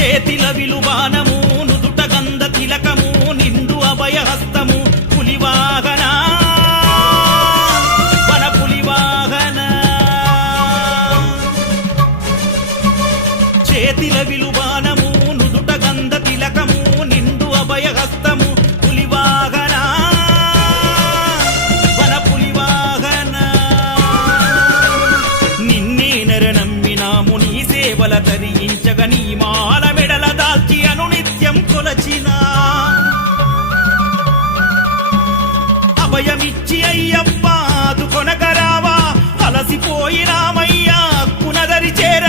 చేతిల విలుబానము నుదుట గంధ తిలకము నిండు అభయహస్తము పులివాహన వన పులివాహన చేతిల విలుబానము నుదుట గంధ తిలకము నిండు అభయహస్తము పులివాహన వన పులివాహన నిన్నే నర నమ్మినాము నీ సేవల ధరించగ నీ మాల మెడల దాల్చి అనునిత్యం కొలచినా అభయమిచ్చి అయ్యప్ప ఆదుకొనగరావా అలసిపోయినామయ్యా కునదరి చేర